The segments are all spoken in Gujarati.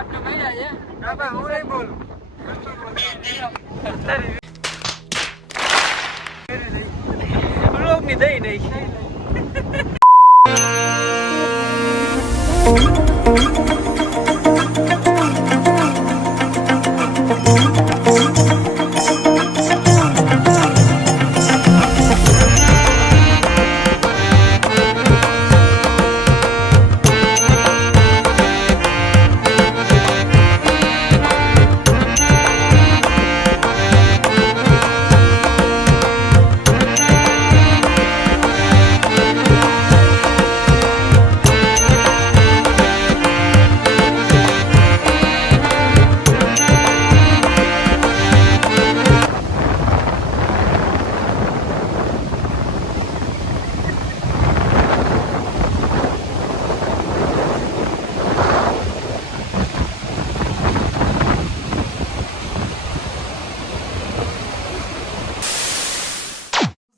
આપણે મળ્યા છે. બાબા હું નહીં બોલું. બ્લોગ ની દઈ નહીં.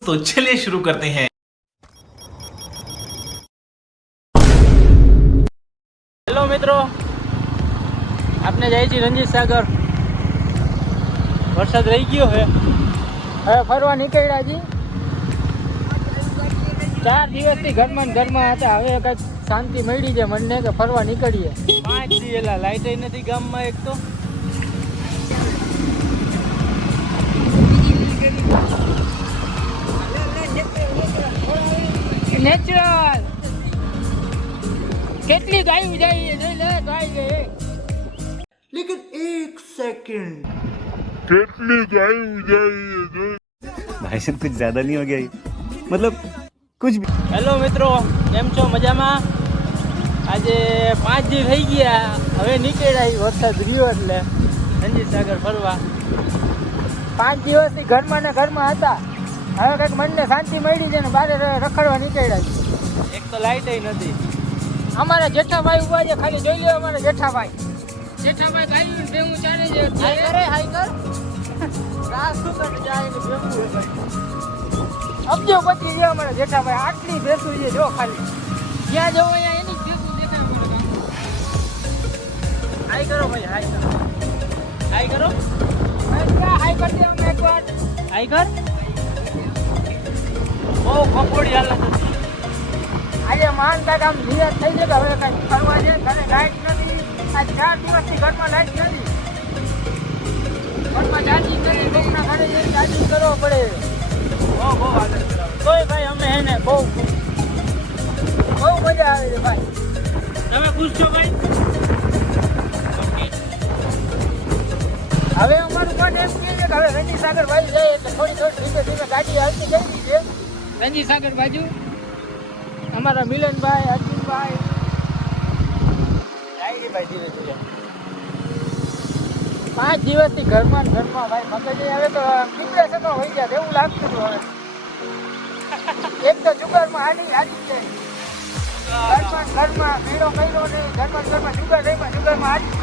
तो चलिए शुरू करते हैं। હેલો મિત્રો, આપણે જાય છીએ રંજીત સાગર. વરસાદ રહી ગયો છે, હવે ફરવા નીકળ્યા છીએ. 4 દિવસથી ઘરમાં ને ઘરમાં હતા, હવે કંઈક શાંતિ મળી છે મનને કે ફરવા નીકળીએ. 5 દી એલા લાઈટ નથી ગામમાં એક તો. નેચરલ કેટલી ગાયું જાય જોઈ લે. ગાય ગઈ लेकिन एक सेकंड કેટલી ગાયું જાય भाई साहब कुछ ज्यादा नहीं हो गया ये? मतलब कुछ भी। હેલો મિત્રો, કેમ છો? મજામાં? આજે 5 દી થઈ ગયા, હવે નીકળ્યા વરસાદ રહ્યો એટલે રંજીત સાગર ફરવા. 5 દિવસથી ઘરમાં ને ઘરમાં હતા, હવે કંઈક મનને શાંતિ મળી છે ને બહાર રખડવા નીકળ્યા છે. એક તો લાઈટ નથી. અમારા જેઠાભાઈ ઉભા છે, ખાલી જોઈ લો. અમારા જેઠાભાઈ ગાયું ભેગું ચાલે છે. હાઈ કર રાસ શું કરે જાય ને ભેગું અબજો પતી ગયા અમારા જેઠાભાઈ. આટલી ભેંસું છે જો, ખાલી જ્યાં જવો અહીંયા એની જ ભેંસું દેખાય મને. હાઈ કરો ભાઈ, હાઈ કરો. હાઈ કરી દે અમને એકવાર. હાઈ કર. બહુ કપોડી હાલત હતી. આજે માનતા કામ નિયત થઈ છે કે હવે કઈ ફરવા છે. ઘરે લાઈટ નથી. આ 4 દિવસથી ઘરમાં લાઈટ નથી. ઘરમાં ચાર્જિંગ કરી લોકોના ઘરે જઈને ચાર્જિંગ કરવો પડે. બહુ આગળ તોય ભાઈ અમે એને બહુ મજા આવે છે ભાઈ. તમે ખુશ છો ભાઈ? હવે અમારું પણ એમ કહે છે કે હવે રંજીત સાગર બાજુ જાય એટલે થોડી ધીમે ધીમે ગાડી હાલતી ગઈ છે. રંજીત સાગર બાજુ અમારા મિલનભાઈ, અર્જુનભાઈ જાય ભાઈ ધીરે ધીરે. 5 દિવસથી ઘરમાં ભાઈ મગજ હવે તો ડિપ્રેશનમાં હોઈ જાય એવું લાગતું હતું. હવે એક તો જુગારમાં હાલી જાય. ઘરમાં મેળો કર્યો નહીં. ઘરમાં જુગાર રહીમાં જુગારમાં હાલી.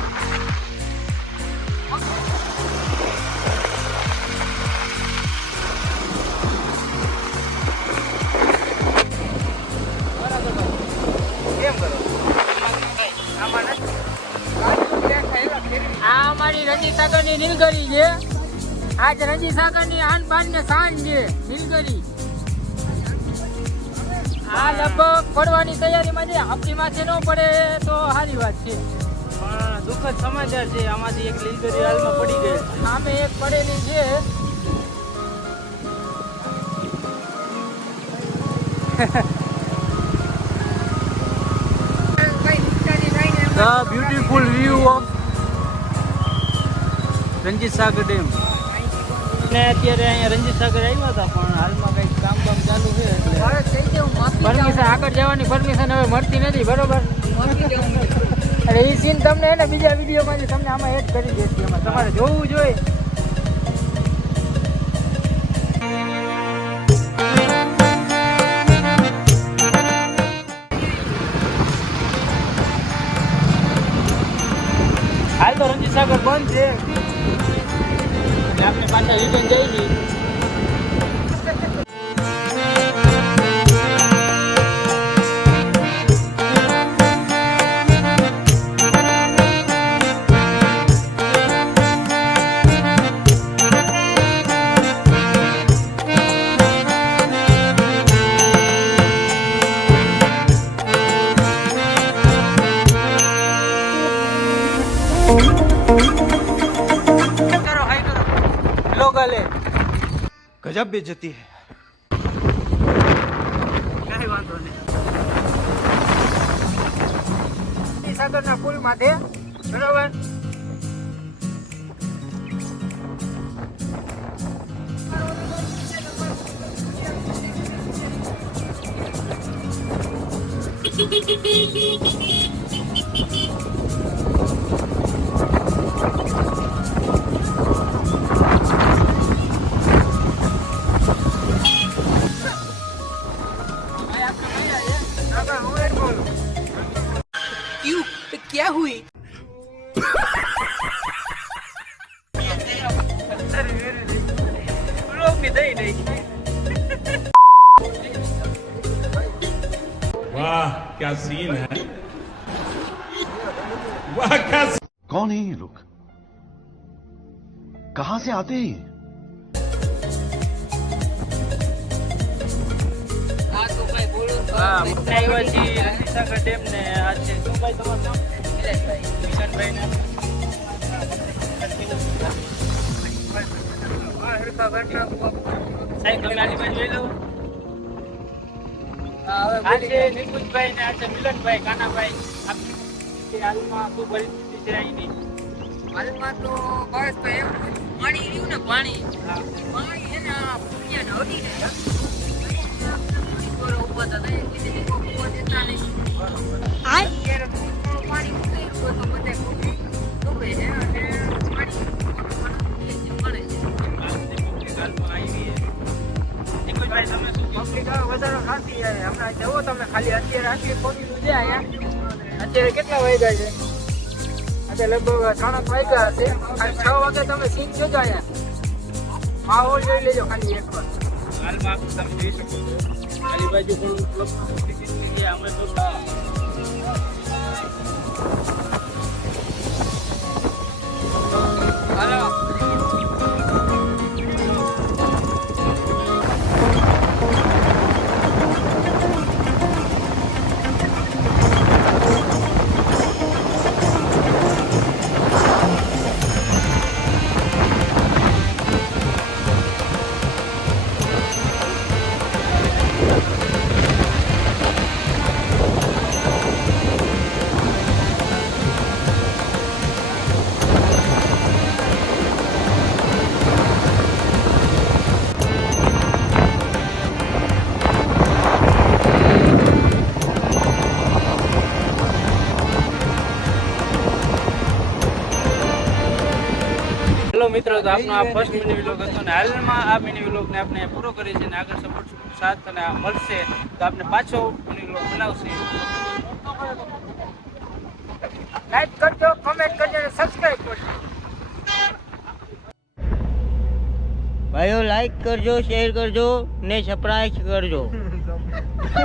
આ અમારી રંજીત સાગરની નીલગરી છે. આજ રંજીત સાગરની આન બાન ને શાન છે નીલગરી. આ લગભગ પડવાની તૈયારીમાં છે. આપણી માથે ન પડે તો સારી વાત છે, પણ દુઃખદ સમાચાર છે. આમાંથી એક નીલગરી હાલમાં પડી ગઈ. સામે એક પડેલી છે. The beautiful view of Ranjit Sagar dam. ને અત્યારે અહીંયા રંજીત સાગર આવ્યા હતા, પણ હાલમાં કંઈક કામ ચાલુ છે એટલે પરમિશન આગળ જવાની પરમિશન હવે મળતી નથી. બરોબર. એટલે એ સીન તમને એને બીજા વિડીયોમાં તમને આમાં એડ કરી દેશે. એમાં તમારે જોવું જોઈએ. હાલ તો રંજીત સાગર બંધ છે, આપણે પાછા રિટર્ન જઈએ. करो हाय करो लोग ले गजब बेइज्जती है કઈ વાંધો નહીં સાગરના પુલ માથે બરાબર क्यों क्या हुई लोग भी दई नहीं वाह क्या सीन है वाह क्या कौन है ये लोग कहां से आते हैं હા આપણે આવ્યા છીએ રણજીતસાગર ડેમ ને આ છે શું ભાઈ તમારું નામ કિશનભાઈ ને સાહેબ તમે આની બાજુ જોઈ લો આ છે નિકુંજભાઈ ને આ છે મિલનભાઈ કાનાભાઈ આપની હાલમાં શું પરિસ્થિતિ છે અહીંની હાલમાં તો બસ તો એમ પાણી રહ્યું ને પાણી પાણી છે ને આ પુણ્યને અડીને ઉભા થતા એટલે ઉભા દેતા નહીં અત્યારે તો પાણી ઉતર્યું તો બધે ડૂબે છે અને પાણી મળે છે હાલમાં આવી નિકુંજભાઈ તમે શું પબ્લિક વધારો ખાતી યાર હમણાં જવો તમે ખાલી અત્યારે આટલી પહોંચી છે અહીંયા અત્યારે કેટલા વાગ્યા છે અત્યારે લગભગ 3 વાગ્યા હશે અને 6 વાગે તમે સીન જોજો અહીંયા માહોલ જોઈ લેજો ખાલી એકવાર હાલમાં તમે જોઈ શકો છો ખાલી બાજુ પણ અમે તો હાલો હેલો મિત્રો તો આપનો આ ફર્સ્ટ મિની વ્લોગ હતો ને હાલમાં આ મિની વ્લોગને આપણે પૂરો કરીએ છીએ અને આગળ સપોર્ટ સાથ અને મળશે તો આપણે પાછો મિની વ્લોગ બનાવશે લાઈક કરજો કમેન્ટ કરજો અને સબસ્ક્રાઇબ કરજો ભાઈઓ લાઈક કરજો શેર કરજો ને સબસ્ક્રાઇબ કરજો